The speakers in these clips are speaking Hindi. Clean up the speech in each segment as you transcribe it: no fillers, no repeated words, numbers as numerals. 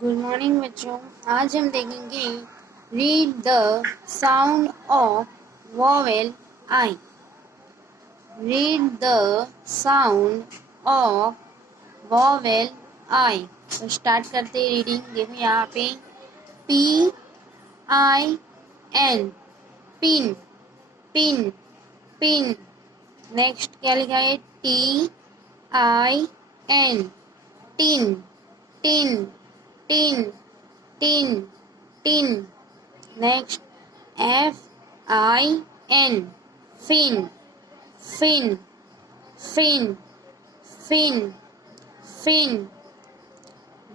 गुड मॉर्निंग बच्चों। आज हम देखेंगे read the sound of vowel I. Read the sound of vowel I. तो स्टार्ट करते हैं रीडिंग। देखो यहाँ पे PIN, pin, pin, pin. Next क्या लिखा है? TIN, tin, tin, tin, tin, tin. Next FIN, fin, fin, fin, fin, fin.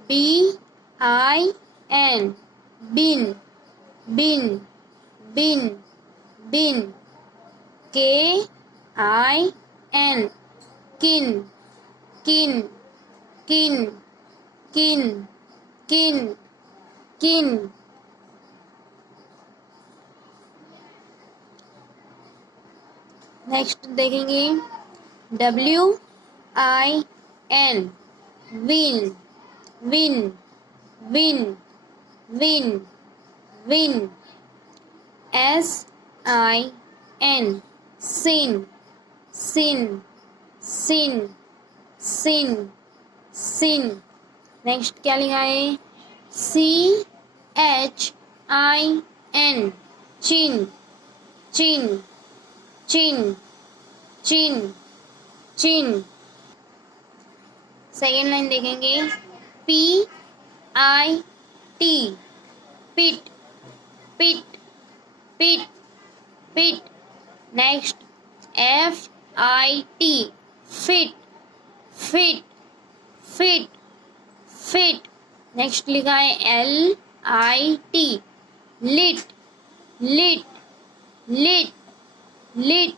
BIN, bin, bin, bin, bin. KIN, kin, kin, kin, kin, kin, किन। नेक्स्ट देखेंगे WIN, win, win, win, win, win. SIN, sin, sin, sin, sin, sin. Next क्या लिखा है? CHIN, chin, chin, chin, chin, chin. Second line देखेंगे PIT, pit, pit, pit, pit. Next FIT, fit, fit, fit, fit. Next लिखा है LIT, lit, lit, lit, lit.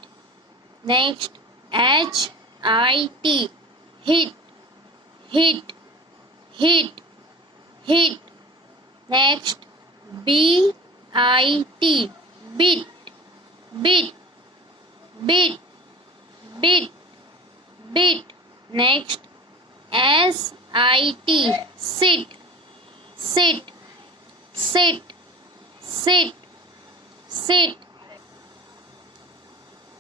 Next HIT, hit, hit, hit, hit. Next BIT, bit, bit, bit, bit, bit. Next SIT, sit, sit, sit, sit, sit.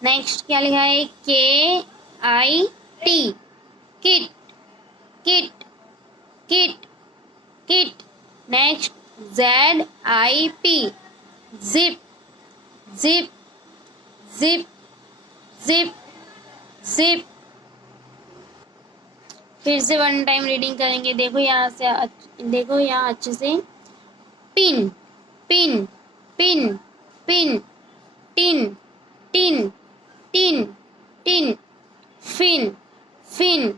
Next क्या लिखा है? KIT, kit, kit, kit, kit. Next ZIP, zip, zip, zip, zip, zip. फिर से वन टाइम रीडिंग करेंगे। देखो यहाँ से, देखो यहाँ अच्छे से। Pin, pin, pin, pin, tin, tin, tin, tin. Fin, fin,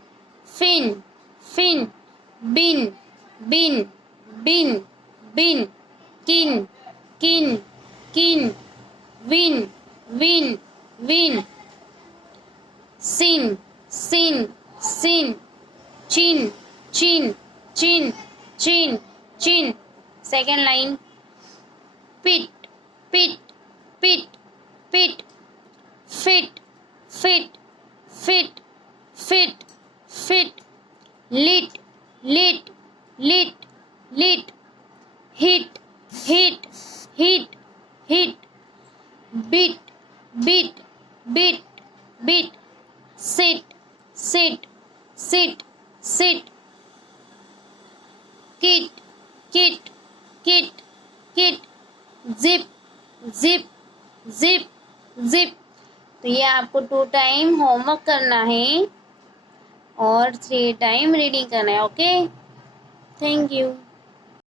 fin, fin. Bin, bin, bin, bin. Kin, kin, kin. Win, win, win. Sin, sin, sin. Chin, chin, chin, chin, chin. Second line pit, pit, pit, pit. Fit, fit, fit, fit, fit. Lit, lit, lit, lit. Hit, hit, hit, hit. Bit, bit, bit, bit. Sit, sit, sit, sit. Kit, kit, kit, kit. Zip, zip, zip, zip. तो ये आपको 2 टाइम होमवर्क करना है और 3 टाइम रीडिंग करना है। Okay, thank you.